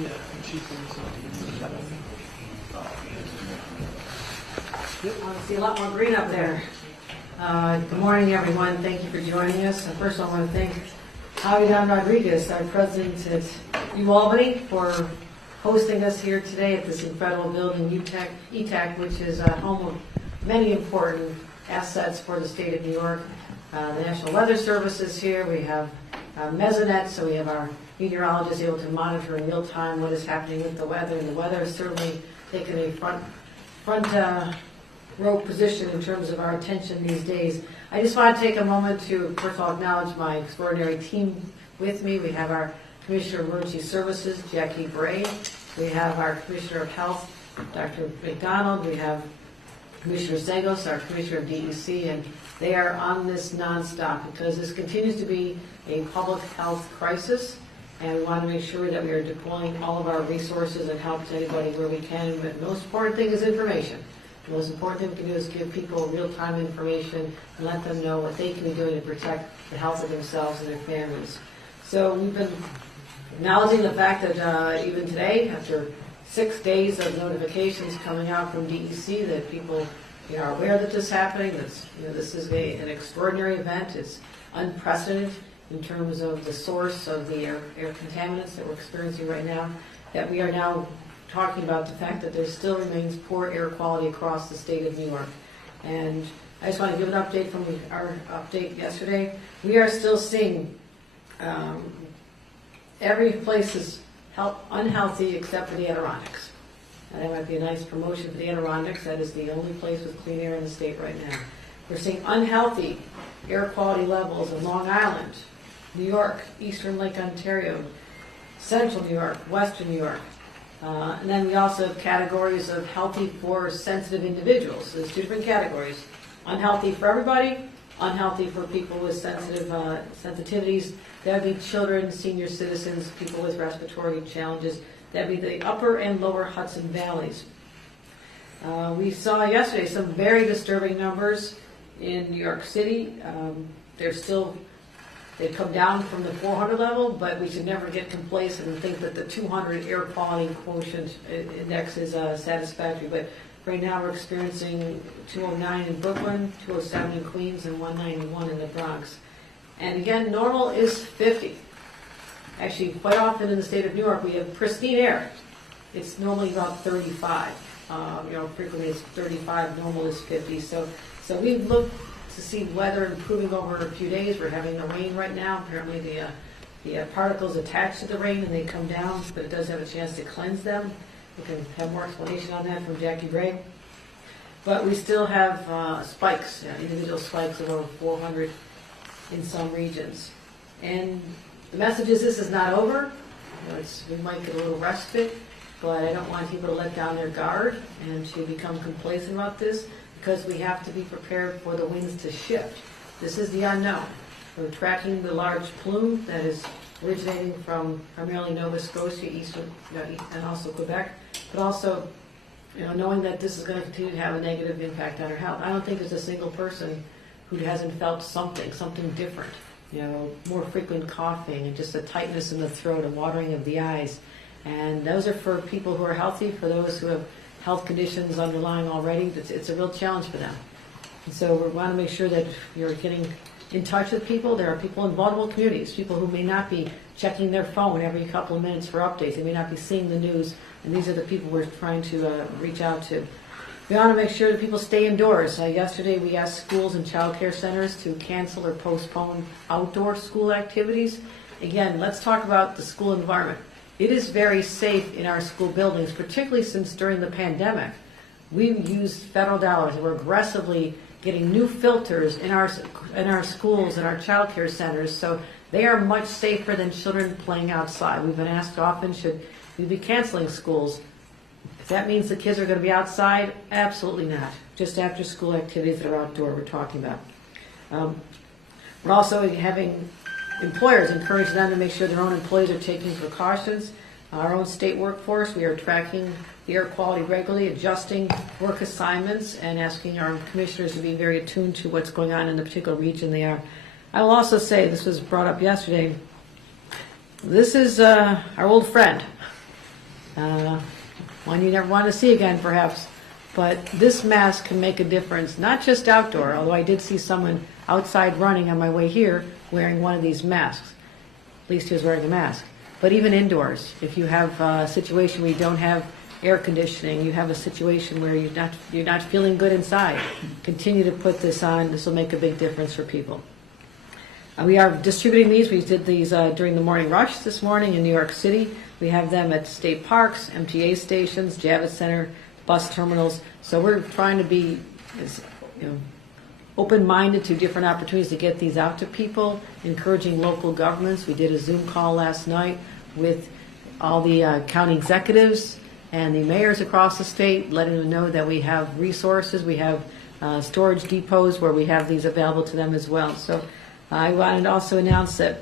I see a lot more green up there. Good morning, everyone. Thank you for joining us. First, I want to thank Javier Rodriguez, our president at Albany, for hosting us here today at this incredible building, ETAC, which is home of many important assets for the state of New York. The National Weather Service is here. We have Mesonet, so we have our meteorologists able to monitor in real time what is happening with the weather. And the weather has certainly taken a front row position in terms of our attention these days. I just want to take a moment to first of all acknowledge my extraordinary team with me. We have our Commissioner of Emergency Services, Jackie Bray. We have our Commissioner of Health, Dr. McDonald. We have Commissioner Zagos, our Commissioner of DEC, and they are on this nonstop because this continues to be a public health crisis, and we want to make sure that we are deploying all of our resources and help to anybody where we can. But the most important thing is information. The most important thing we can do is give people real-time information and let them know what they can be doing to protect the health of themselves and their families. So we've been acknowledging the fact that even today, after 6 days of notifications coming out from DEC, that people are aware that this is happening. That's, this is an extraordinary event. It's unprecedented in terms of the source of the air contaminants that we're experiencing right now, that we are now talking about the fact that there still remains poor air quality across the state of New York. And I just want to give an update from our update yesterday. We are still seeing every place is unhealthy except for the Adirondacks. And that might be a nice promotion for the Adirondacks. That is the only place with clean air in the state right now. We're seeing unhealthy air quality levels in Long Island, New York, Eastern Lake Ontario, Central New York, Western New York. And then we also have categories of healthy for sensitive individuals. So there's two different categories. Unhealthy for everybody, unhealthy for people with sensitivities. That would be children, senior citizens, people with respiratory challenges. That would be the upper and lower Hudson Valleys. We saw yesterday some very disturbing numbers in New York City. They've come down from the 400 level, but we should never get complacent and think that the 200 air quality quotient index is satisfactory. But right now we're experiencing 209 in Brooklyn, 207 in Queens, and 191 in the Bronx. And again, normal is 50. Actually, quite often in the state of New York, we have pristine air. It's normally about 35. Frequently it's 35, normal is 50. So we've looked to see weather improving over a few days. We're having the rain right now. Apparently the particles attach to the rain and they come down, but it does have a chance to cleanse them. We can have more explanation on that from Jackie Bray. But we still have spikes, individual spikes of over 400 in some regions. And the message is this is not over. We might get a little respite, but I don't want people to let down their guard and to become complacent about this, because we have to be prepared for the winds to shift. This is the unknown. We're tracking the large plume that is originating from primarily Nova Scotia, Eastern, and also Quebec, but also knowing that this is going to continue to have a negative impact on our health. I don't think there's a single person who hasn't felt something different. More frequent coughing and just a tightness in the throat and watering of the eyes. And those are for people who are healthy. For those who have health conditions underlying already, it's a real challenge for them. And so we want to make sure that you're getting in touch with people. There are people in vulnerable communities, people who may not be checking their phone every couple of minutes for updates. They may not be seeing the news, and these are the people we're trying to reach out to. We want to make sure that people stay indoors. Yesterday we asked schools and child care centers to cancel or postpone outdoor school activities. Again, let's talk about the school environment. It is very safe in our school buildings, particularly since during the pandemic, we've used federal dollars and we're aggressively getting new filters in our schools and our child care centers, so they are much safer than children playing outside. We've been asked often, should we be canceling schools? If that means the kids are going to be outside, absolutely not. Just after school activities that are outdoor we're talking about. We're also having employers encourage them to make sure their own employees are taking precautions. Our own state workforce, we are tracking the air quality regularly, adjusting work assignments, and asking our commissioners to be very attuned to what's going on in the particular region they are. I will also say, this was brought up yesterday, this is our old friend. one you never want to see again perhaps. But this mask can make a difference, not just outdoor, although I did see someone outside running on my way here wearing one of these masks. At least he was wearing a mask. But even indoors, if you have a situation where you don't have air conditioning, you have a situation where you're not feeling good inside, continue to put this on. This will make a big difference for people. We are distributing these. We did these during the morning rush this morning in New York City. We have them at state parks, MTA stations, Javits Center, bus terminals. So we're trying to be open-minded to different opportunities to get these out to people, encouraging local governments. We did a Zoom call last night with all the county executives and the mayors across the state, letting them know that we have resources. We have storage depots where we have these available to them as well. So I wanted to also announce that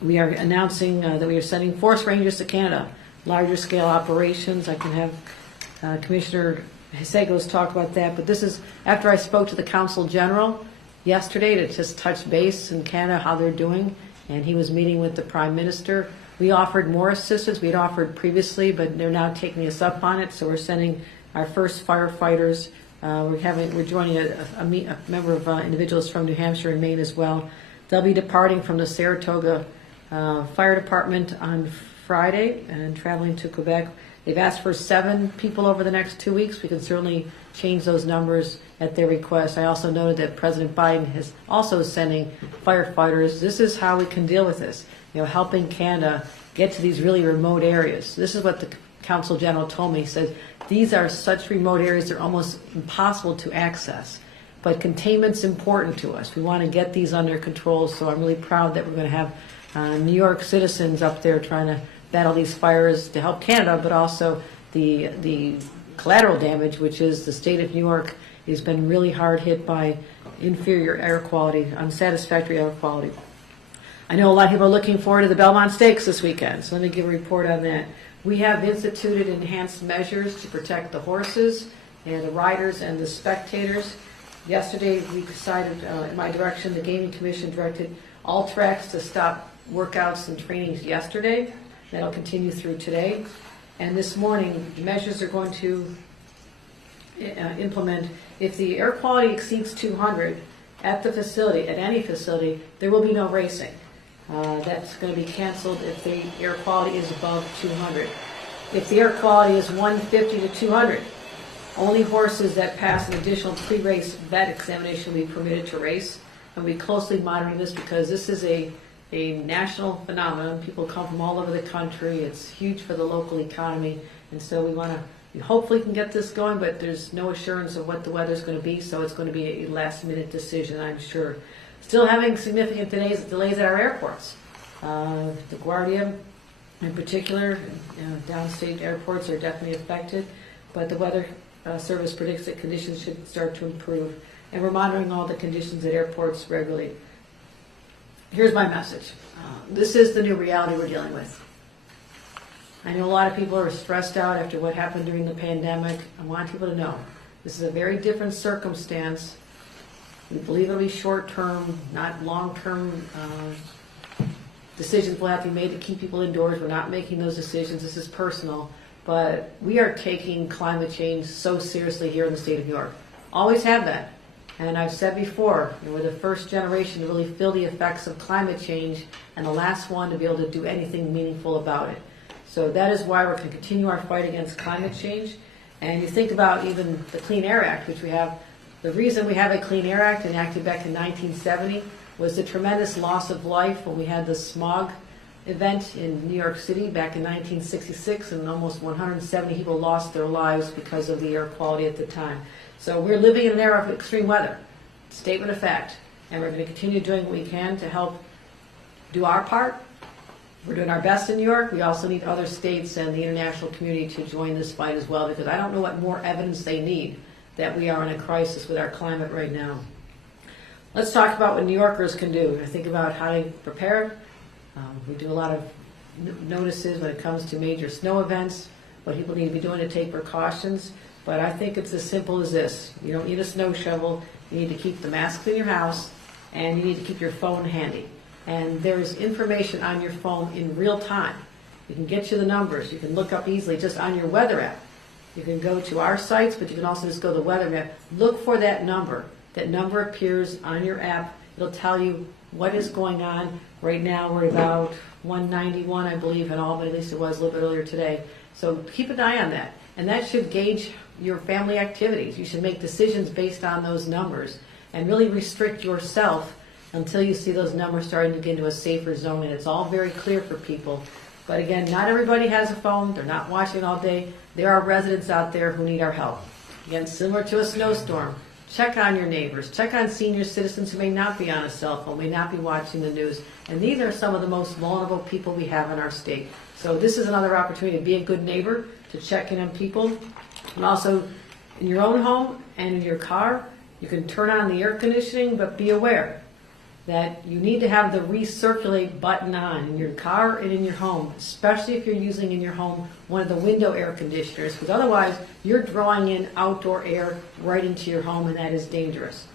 we are announcing that we are sending force rangers to Canada, larger scale operations. I can have Commissioner Hisegos talk about that, but this is after I spoke to the Consul General yesterday to just touch base in Canada, how they're doing, and he was meeting with the Prime Minister. We offered more assistance. We had offered previously, but they're now taking us up on it, so we're sending our first firefighters. We're joining a member of individuals from New Hampshire and Maine as well. They'll be departing from the Saratoga Fire Department on Friday and traveling to Quebec. They've asked for 7 people over the next 2 weeks. We can certainly change those numbers at their request. I also noted that President Biden is also sending firefighters. This is how we can deal with this, helping Canada get to these really remote areas. This is what the Consul General told me. He said, these are such remote areas, they're almost impossible to access. But containment's important to us. We want to get these under control, so I'm really proud that we're going to have New York citizens up there trying to battle these fires to help Canada, but also the collateral damage, which is the state of New York has been really hard hit by inferior air quality, unsatisfactory air quality. I know a lot of people are looking forward to the Belmont Stakes this weekend, so let me give a report on that. We have instituted enhanced measures to protect the horses and the riders and the spectators. Yesterday, we decided, in my direction, the Gaming Commission directed all tracks to stop workouts and trainings yesterday. That'll continue through today. And this morning, measures are going to implement. If the air quality exceeds 200 at the facility, at any facility, there will be no racing. That's going to be canceled if the air quality is above 200. If the air quality is 150 to 200, only horses that pass an additional pre-race vet examination will be permitted to race. And we'll be closely monitoring this because this is a national phenomenon. People come from all over the country. It's huge for the local economy. And so we hopefully can get this going, but there's no assurance of what the weather's going to be, so it's going to be a last-minute decision, I'm sure. Still having significant delays at our airports. The Guardia, in particular, downstate airports are definitely affected, but the Weather Service predicts that conditions should start to improve, and we're monitoring all the conditions at airports regularly. Here's my message. This is the new reality we're dealing with. I know a lot of people are stressed out after what happened during the pandemic. I want people to know this is a very different circumstance. We believe it'll be short-term, not long-term decisions will have to be made to keep people indoors. We're not making those decisions. This is personal. But we are taking climate change so seriously here in the state of New York. Always have that. And I've said before, we're the first generation to really feel the effects of climate change and the last one to be able to do anything meaningful about it. So that is why we're going to continue our fight against climate change. And you think about even the Clean Air Act, which we have. The reason we have a Clean Air Act enacted back in 1970 was the tremendous loss of life when we had the smog event in New York City back in 1966, and almost 170 people lost their lives because of the air quality at the time. So we're living in an era of extreme weather, statement of fact, and we're going to continue doing what we can to help do our part. We're doing our best in New York. We also need other states and the international community to join this fight as well, because I don't know what more evidence they need that we are in a crisis with our climate right now. Let's talk about what New Yorkers can do. I think about how to prepare. We do a lot of notices when it comes to major snow events, what people need to be doing to take precautions. But I think it's as simple as this. You don't need a snow shovel. You need to keep the masks in your house, and you need to keep your phone handy. And there's information on your phone in real time. We can get you the numbers. You can look up easily just on your weather app. You can go to our sites, but you can also just go to the weather app. Look for that number. That number appears on your app. It'll tell you what is going on. Right now we're about 191, I believe, in Albany, at least it was a little bit earlier today. So keep an eye on that. And that should gauge your family activities. You should make decisions based on those numbers and really restrict yourself until you see those numbers starting to get into a safer zone. And it's all very clear for people. But again, not everybody has a phone. They're not watching all day. There are residents out there who need our help. Again, similar to a snowstorm. Check on your neighbors. Check on senior citizens who may not be on a cell phone, may not be watching the news. And these are some of the most vulnerable people we have in our state. So this is another opportunity to be a good neighbor, to check in on people. And also, in your own home and in your car, you can turn on the air conditioning, but be aware that you need to have the recirculate button on in your car and in your home, especially if you're using in your home one of the window air conditioners, because otherwise you're drawing in outdoor air right into your home, and that is dangerous.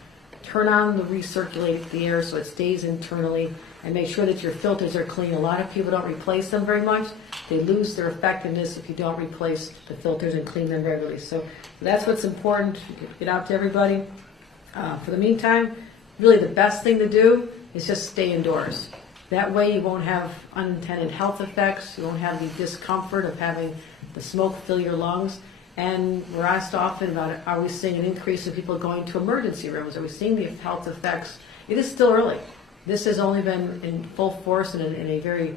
Turn on the recirculate the air so it stays internally, and make sure that your filters are clean. A lot of people don't replace them very much. They lose their effectiveness if you don't replace the filters and clean them regularly. So that's what's important. Get out to everybody. For the meantime, really the best thing to do is just stay indoors. That way you won't have unintended health effects. You won't have the discomfort of having the smoke fill your lungs. And we're asked often about, are we seeing an increase in people going to emergency rooms? Are we seeing the health effects? It is still early. This has only been in full force and in a very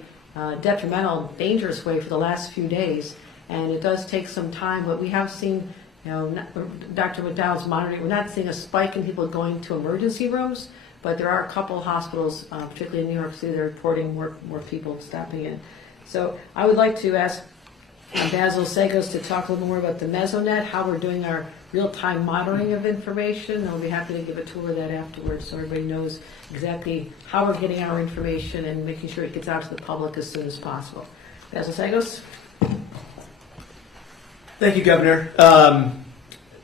detrimental, dangerous way for the last few days. And it does take some time, but we have seen, Dr. McDowell's monitoring. We're not seeing a spike in people going to emergency rooms, but there are a couple of hospitals, particularly in New York City, that are reporting more people stopping in. So I would like to ask Basil Sagos to talk a little more about the Mesonet, how we're doing our real-time monitoring of information. I'll be happy to give a tour of that afterwards so everybody knows exactly how we're getting our information and making sure it gets out to the public as soon as possible. Basil Sagos? Thank you, Governor.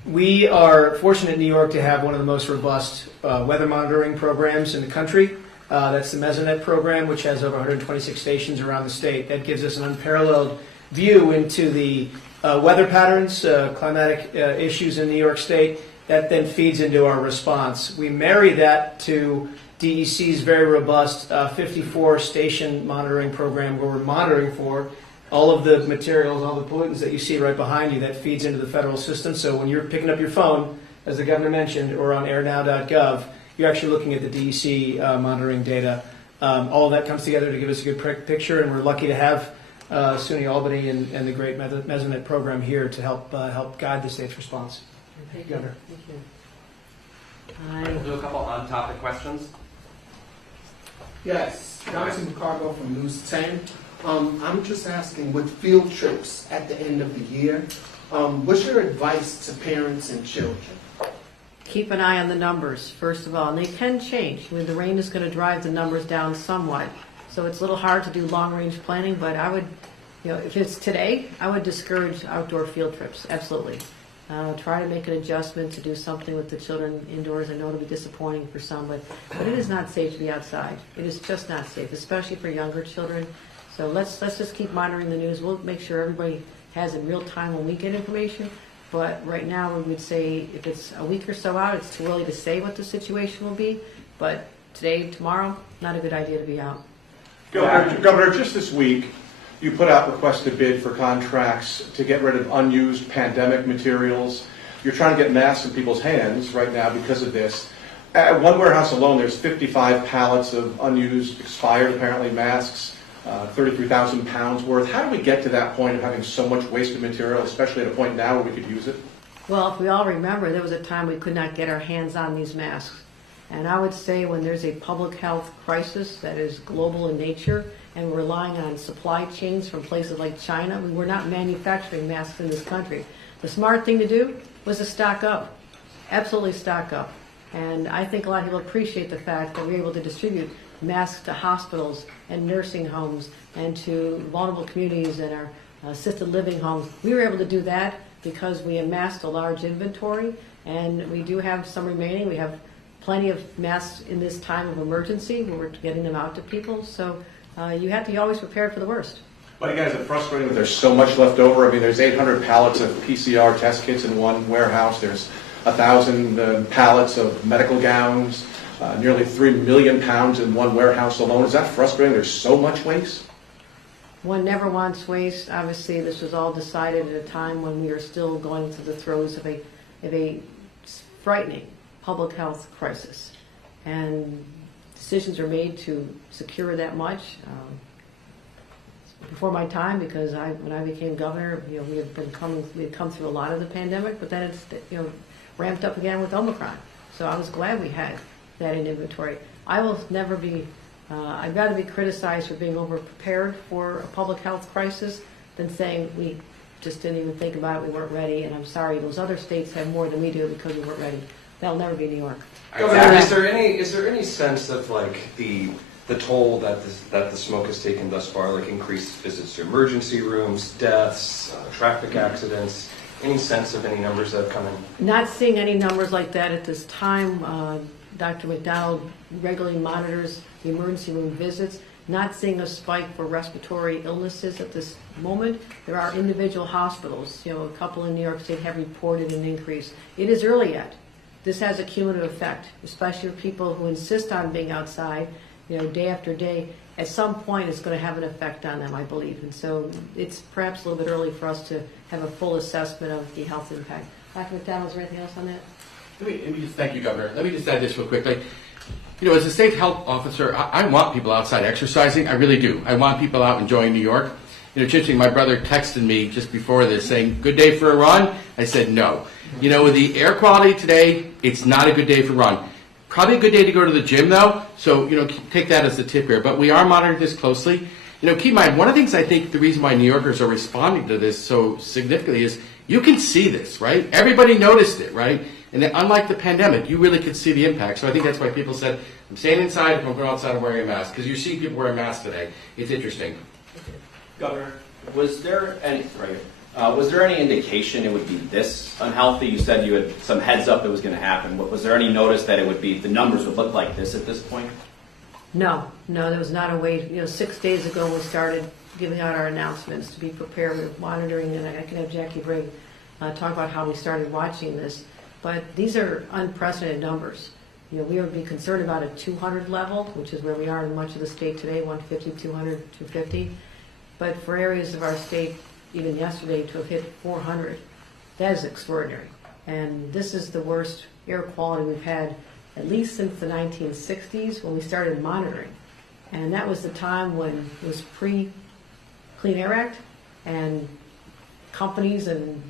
We are fortunate in New York to have one of the most robust weather monitoring programs in the country. That's the Mesonet program, which has over 126 stations around the state. That gives us an unparalleled view into the weather patterns, climatic issues in New York State. That then feeds into our response. We marry that to DEC's very robust 54-station monitoring program, where we're monitoring for all of the materials, all the pollutants that you see right behind you. That feeds into the federal system. So when you're picking up your phone, as the governor mentioned, or on airnow.gov, you're actually looking at the DEC monitoring data. All of that comes together to give us a good picture, and we're lucky to have SUNY Albany and the great Mesonet program here to help guide the state's response. Thank you, Governor. Thank you. We'll do a couple on-topic questions. Yes, Jonathan Cargo from News 10. I'm just asking, with field trips at the end of the year, what's your advice to parents and children? Keep an eye on the numbers, first of all, and they can change. I mean, the rain is going to drive the numbers down somewhat, so it's a little hard to do long-range planning, but I would, if it's today, I would discourage outdoor field trips, absolutely. Try to make an adjustment to do something with the children indoors. I know it'll be disappointing for some, but it is not safe to be outside. It is just not safe, especially for younger children. So let's just keep monitoring the news. We'll make sure everybody has it in real time when we get information. But right now, we would say if it's a week or so out, it's too early to say what the situation will be. But today, tomorrow, not a good idea to be out. Governor, just this week, you put out requests to bid for contracts to get rid of unused pandemic materials. You're trying to get masks in people's hands right now because of this. At one warehouse alone, there's 55 pallets of unused, expired, apparently, masks. 33,000 pounds worth. How do we get to that point of having so much wasted material, especially at a point now where we could use it? Well, if we all remember, there was a time we could not get our hands on these masks. And I would say when there's a public health crisis that is global in nature and we're relying on supply chains from places like China, we were not manufacturing masks in this country. The smart thing to do was to stock up, absolutely stock up. And I think a lot of people appreciate the fact that we're able to distribute masks to hospitals and nursing homes and to vulnerable communities and our assisted living homes. We were able to do that because we amassed a large inventory, and we do have some remaining. We have plenty of masks in this time of emergency where we're getting them out to people. So you have to be always prepared for the worst. But again, is it frustrating that there's so much left over? I mean, there's 800 pallets of PCR test kits in one warehouse. There's 1,000 pallets of medical gowns, nearly 3 million pounds in one warehouse alone. Is that frustrating? There's so much waste? One never wants waste. Obviously, this was all decided at a time when we are still going through the throes of a frightening public health crisis. And decisions are made to secure that much. Before my time, because when I became governor, we had come through a lot of the pandemic, but then it's ramped up again with Omicron. So I was glad we had that in inventory. I will never be. I'd rather be criticized for being over-prepared for a public health crisis than saying we just didn't even think about it, we weren't ready, and I'm sorry, those other states have more than we do because we weren't ready. That'll never be New York. Governor, is there any sense of like the toll that the smoke has taken thus far, like increased visits to emergency rooms, deaths, traffic accidents? Any sense of any numbers that have come in? Not seeing any numbers like that at this time. Dr. McDonald regularly monitors the emergency room visits. Not seeing a spike for respiratory illnesses at this moment. There are individual hospitals, a couple in New York State have reported an increase. It is early yet. This has a cumulative effect, especially for people who insist on being outside, day after day. At some point, it's going to have an effect on them, I believe. And so it's perhaps a little bit early for us to have a full assessment of the health impact. Dr. McDonald, is there anything else on that? Let me just thank you, Governor. Let me just add this real quickly. As a state health officer, I want people outside exercising. I really do. I want people out enjoying New York. It's interesting, my brother texted me just before this saying, good day for a run? I said no. With the air quality today, it's not a good day for a run. Probably a good day to go to the gym, though. So, take that as a tip here. But we are monitoring this closely. Keep in mind, one of the things I think the reason why New Yorkers are responding to this so significantly is you can see this, right? Everybody noticed it, right? And then, unlike the pandemic, you really could see the impact. So I think that's why people said, I'm staying inside, if I'm going outside, I'm wearing a mask. Because you're seeing people wearing masks today. It's interesting. Governor, was there any indication it would be this unhealthy? You said you had some heads up it was going to happen. Was there any notice that it would be, the numbers would look like this at this point? No, there was not a way. 6 days ago, we started giving out our announcements to be prepared with monitoring, and I can have Jackie Brigg talk about how we started watching this. But these are unprecedented numbers. We would be concerned about a 200 level, which is where we are in much of the state today, 150, 200, 250. But for areas of our state, even yesterday, to have hit 400, that is extraordinary. And this is the worst air quality we've had at least since the 1960s when we started monitoring. And that was the time when it was pre-Clean Air Act, and companies and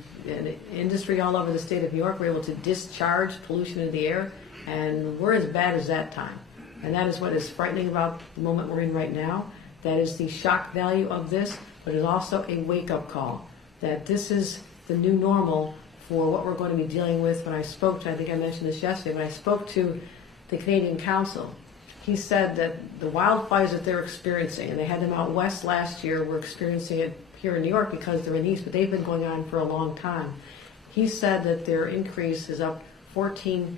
industry all over the state of New York were able to discharge pollution into the air, and we're as bad as that time. And that is what is frightening about the moment we're in right now. That is the shock value of this, but it's also a wake-up call that this is the new normal for what we're going to be dealing with. When I spoke to, I think I mentioned this yesterday, when I spoke to the Canadian Council, he said that the wildfires that they're experiencing, and they had them out west last year, we're experiencing it here in New York because they're in the east, but they've been going on for a long time. He said that their increase is up 1,400%,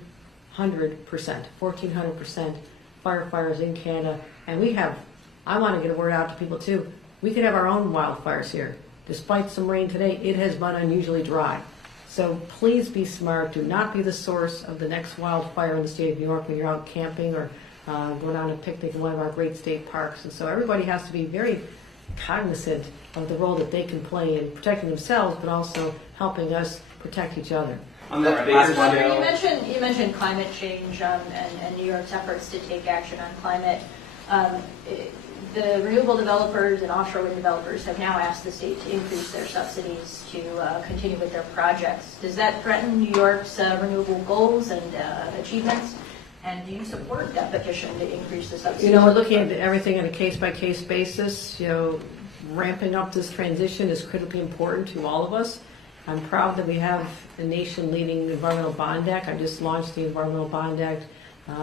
1,400% firefighters in Canada. And we have, I want to get a word out to people too, we could have our own wildfires here. Despite some rain today, it has been unusually dry. So please be smart. Do not be the source of the next wildfire in the state of New York when you're out camping or going on a picnic in one of our great state parks. And so everybody has to be very cognizant of the role that they can play in protecting themselves, but also helping us protect each other. On that bigger Governor, scale, you mentioned climate change and New York's efforts to take action on climate. The renewable developers and offshore wind developers have now asked the state to increase their subsidies to continue with their projects. Does that threaten New York's renewable goals and achievements? And do you support that petition to increase the subsidies? We're looking at everything on a case-by-case basis. Ramping up this transition is critically important to all of us. I'm proud that we have a nation-leading Environmental Bond Act. I just launched the Environmental Bond Act,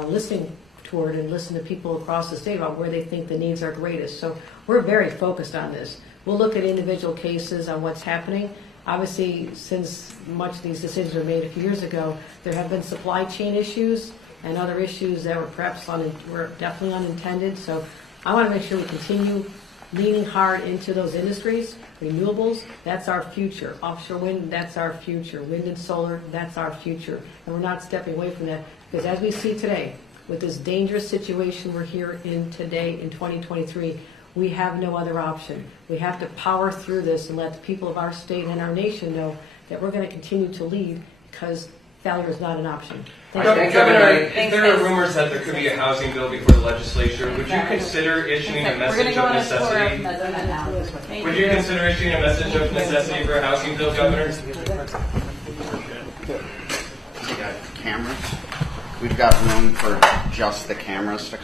listening toward and listen to people across the state about where they think the needs are greatest. So we're very focused on this. We'll look at individual cases on what's happening. Obviously, since much of these decisions were made a few years ago, there have been supply chain issues and other issues that were perhaps were definitely unintended. So I want to make sure we continue leaning hard into those industries. Renewables, that's our future. Offshore wind, that's our future. Wind and solar, that's our future. And we're not stepping away from that, because as we see today, with this dangerous situation we're here in today in 2023, we have no other option. We have to power through this and let the people of our state and our nation know that we're going to continue to lead, because failure is not an option. Thank you. Governor, there are rumors that there could be a housing bill before the legislature. Would you consider issuing a message of necessity? Would you consider issuing a message of necessity for a housing bill, Governor? We got cameras. We've got room for just the cameras to